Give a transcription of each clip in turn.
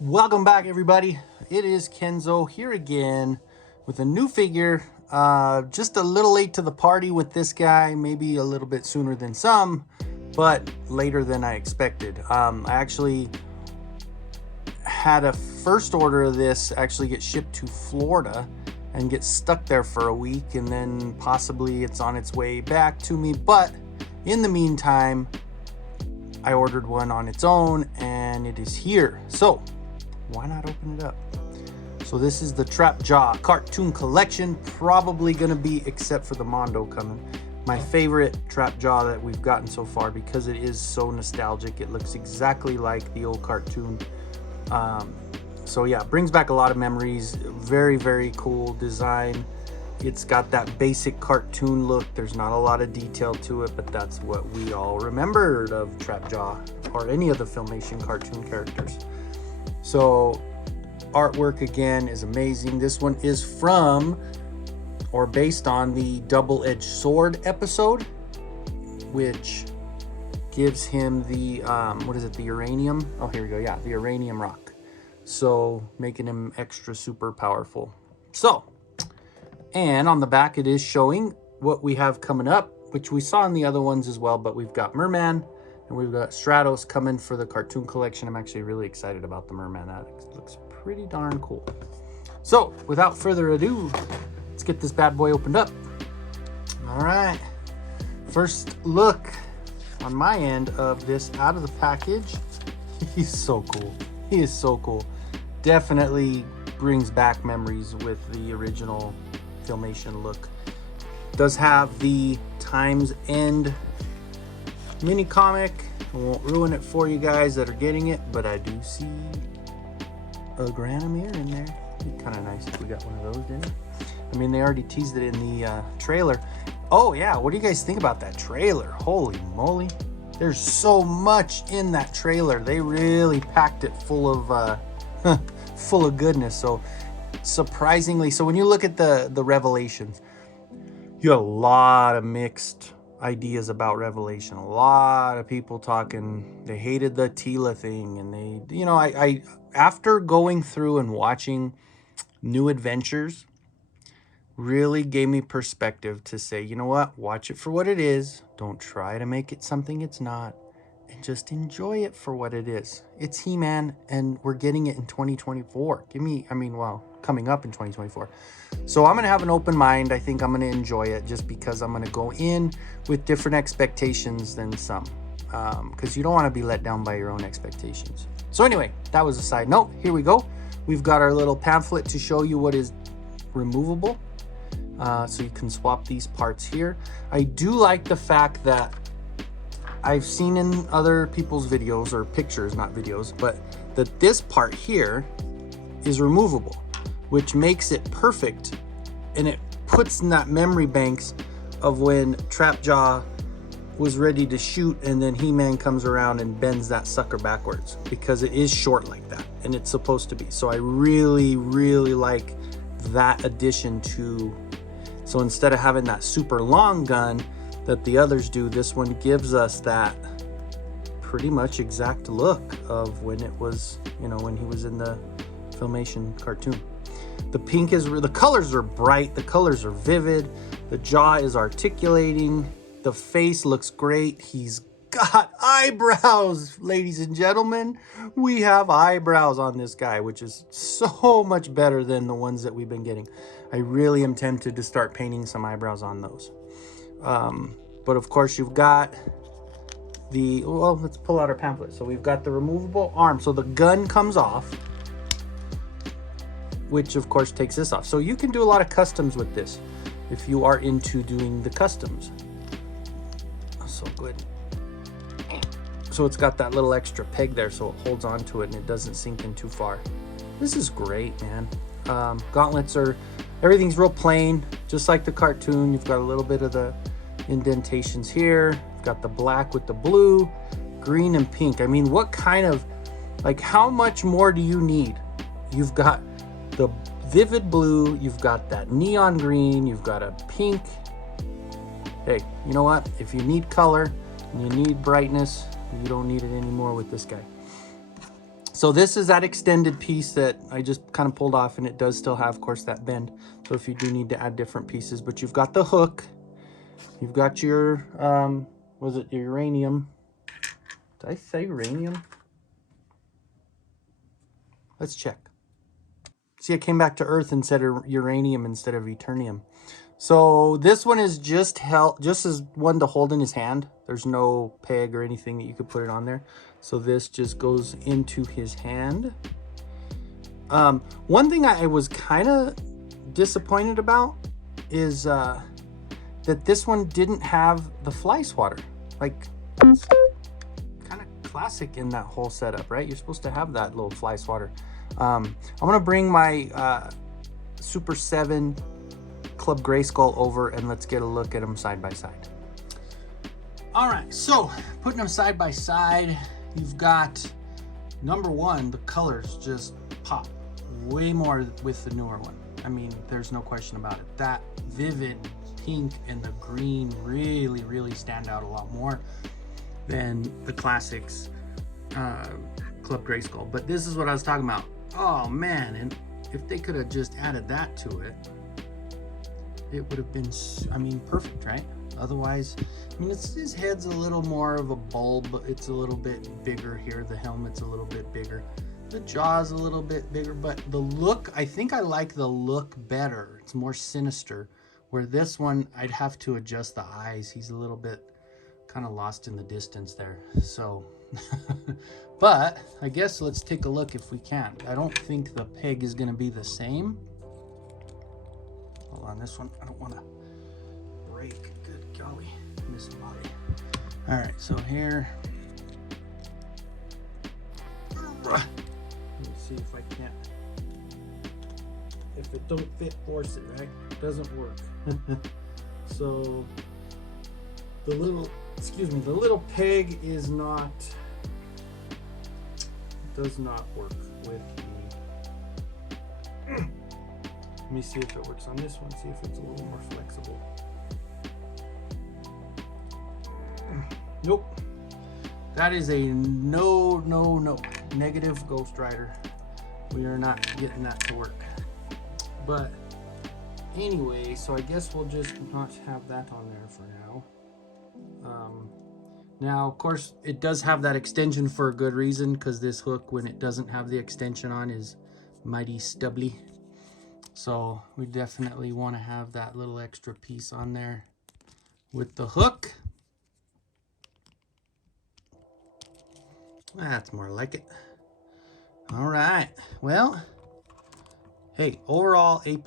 Welcome back, everybody. It is Kenzo here again with a new figure. Just a little late to the party with this guy, maybe a little bit sooner than some, but later than I expected. I actually had a first order of this actually get shipped to Florida and get stuck there for a week, and then possibly it's on its way back to me. But in the meantime, I ordered one on its own and it is here. So why not open it up? So this is the Trap Jaw cartoon collection, probably gonna be, except for the Mondo coming, my favorite Trap Jaw that we've gotten so far because it is so nostalgic. It looks exactly like the old cartoon. So yeah, brings back a lot of memories. Very, very cool design. It's got that basic cartoon look. There's not a lot of detail to it, but that's what we all remembered of Trap Jaw or any of the Filmation cartoon characters. So artwork again is amazing. This one is from or based on the double-edged sword episode, which gives him the what is it, the uranium? Oh, here we go. Yeah, the uranium rock. So making him extra super powerful. So, and on the back it is showing what we have coming up, which we saw in the other ones as well, but we've got Merman and we've got Stratos coming for the cartoon collection. I'm actually really excited about the Merman. That looks pretty darn cool. So without further ado, let's get this bad boy opened up. All right, first look on my end of this out of the package. He's so cool. He is so cool. Definitely brings back memories with the original Filmation look. Does have the Times End mini comic. I won't ruin it for you guys that are getting it, but I do see a Granomir in there. It'd be kind of nice if we got one of those, didn't it? I mean, they already teased it in the trailer. Oh yeah, what do you guys think about that trailer? Holy moly, there's so much in that trailer. They really packed it full of full of goodness. So surprisingly, so when you look at the revelations, you have a lot of mixed ideas about Revelation. A lot of people talking, they hated the Tila thing, and they, you know, I after going through and watching New Adventures, really gave me perspective to say, you know what, watch it for what it is. Don't try to make it something it's not, and just enjoy it for what it is. It's He-Man, and we're getting it in 2024. Coming up in 2024. So I'm gonna have an open mind. I think I'm gonna enjoy it just because I'm gonna go in with different expectations than some, because you don't want to be let down by your own expectations. So anyway, that was a side note. Here we go. We've got our little pamphlet to show you what is removable. So you can swap these parts here. I do like the fact that I've seen in other people's videos or pictures, not videos, but that this part here is removable, which makes it perfect, and it puts in that memory banks of when Trapjaw was ready to shoot and then He-Man comes around and bends that sucker backwards, because it is short like that and it's supposed to be. So I really, really like that addition to, so instead of having that super long gun that the others do, this one gives us that pretty much exact look of when it was, you know, when he was in the Filmation cartoon. The pink is, the colors are bright, the colors are vivid, the jaw is articulating, the face looks great. He's got eyebrows, ladies and gentlemen. We have eyebrows on this guy, which is so much better than the ones that we've been getting. I really am tempted to start painting some eyebrows on those. But of course you've got the, well, let's pull out our pamphlet. So we've got the removable arm. So the gun comes off, which of course takes this off. So you can do a lot of customs with this if you are into doing the customs. So good. So it's got that little extra peg there, so it holds on to it and it doesn't sink in too far. This is great, man. Gauntlets are, everything's real plain, just like the cartoon. You've got a little bit of the indentations here. You've got the black with the blue, green and pink. I mean, what kind of, like, how much more do you need? You've got the vivid blue, you've got that neon green, you've got a pink. Hey, you know what? If you need color and you need brightness, you don't need it anymore with this guy. So So this is that extended piece that I just kind of pulled off, and it does still have, of course, that bend. So if you do need to add different pieces, but you've got the hook, you've got your, was it your uranium? Did I say uranium? Let's check. See, I came back to Earth and said uranium instead of eternium. So this one is just as one to hold in his hand. There's no peg or anything that you could put it on there. So this just goes into his hand. One thing I was kind of disappointed about is that this one didn't have the fly swatter. Like, it's kind of classic in that whole setup, right? You're supposed to have that little fly swatter. I'm gonna bring my Super 7 Club Grayskull over, and let's get a look at them side by side. All right, so putting them side by side, you've got number one, the colors just pop way more with the newer one. I mean, there's no question about it. That vivid pink and the green really stand out a lot more than the classics Club Grayskull. But this is what I was talking about. Oh man, and if they could have just added that to it, it would have been, I mean, perfect, right? Otherwise, I mean, his head's a little more of a bulb. It's a little bit bigger here. The helmet's a little bit bigger. The jaw's a little bit bigger, but the look, I think I like the look better. It's more sinister. Where this one, I'd have to adjust the eyes. He's a little bit kind of lost in the distance there. So, but I guess let's take a look if we can. I don't think the peg is going to be the same. Hold on, this one, I don't want to break. Good golly, miss the body. All right, so here. Let me see if I can't. If it don't fit, force it, right? It doesn't work. So the little, the little peg is not, does not work with the, let me see if it works on this one, see if it's a little more flexible. Nope. That is a no. Negative Ghost Rider. We are not getting that to work. But anyway, so I guess we'll just not have that on there for now. Now, of course, it does have that extension for a good reason, because this hook, when it doesn't have the extension on, is mighty stubbly. So we definitely want to have that little extra piece on there with the hook. That's more like it. All right. Well, hey, overall A+.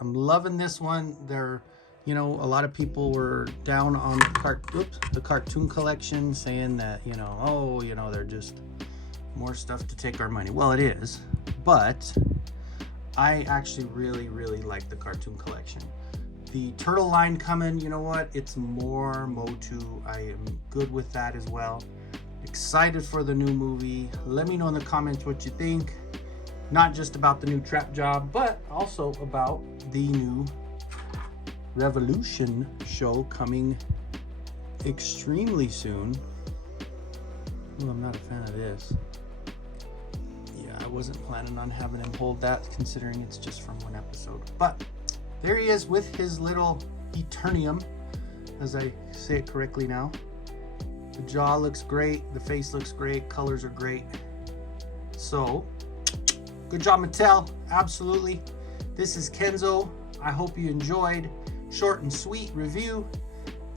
I'm loving this one. They're, you know, a lot of people were down on the cartoon collection, saying that, you know, oh, you know, they're just more stuff to take our money. Well, it is, but I actually really like the cartoon collection. The turtle line coming, you know what? It's more Motu. I am good with that as well. Excited for the new movie. Let me know in the comments what you think. Not just about the new Trap Job, but also about the new Revolution show coming extremely soon. Ooh, I'm not a fan of this. Yeah, I wasn't planning on having him hold that, considering it's just from one episode. But there he is with his little Eternium, as I say it correctly now. The jaw looks great, the face looks great, colors are great. So, good job, Mattel. Absolutely. This is Kenzo. I hope you enjoyed. Short and sweet review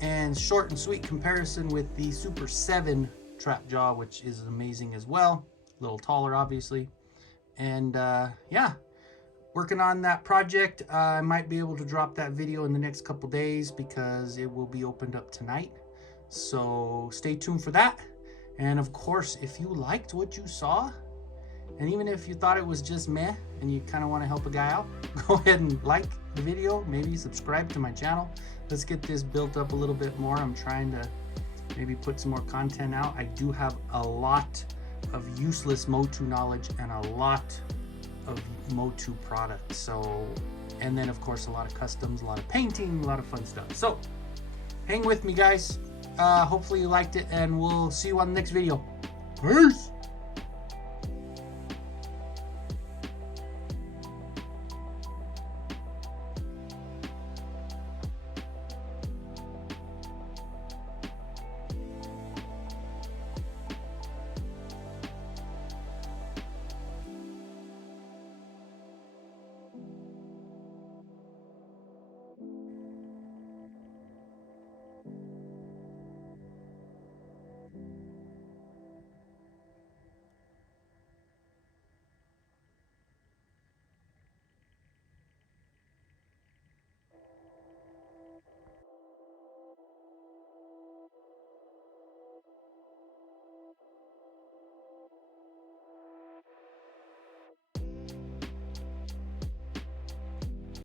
and short and sweet comparison with the Super 7 Trap Jaw, which is amazing as well. A little taller, obviously. And yeah, working on that project. I might be able to drop that video in the next couple days because it will be opened up tonight. So stay tuned for that. And of course, if you liked what you saw, and even if you thought it was just meh and you kind of want to help a guy out, go ahead and like the video, maybe subscribe to my channel. Let's get this built up a little bit more. I'm trying to maybe put some more content out. I do have a lot of useless Motu knowledge and a lot of Motu products. So, and then of course a lot of customs, a lot of painting, a lot of fun stuff. So hang with me, guys. Hopefully you liked it, and we'll see you on the next video. Peace.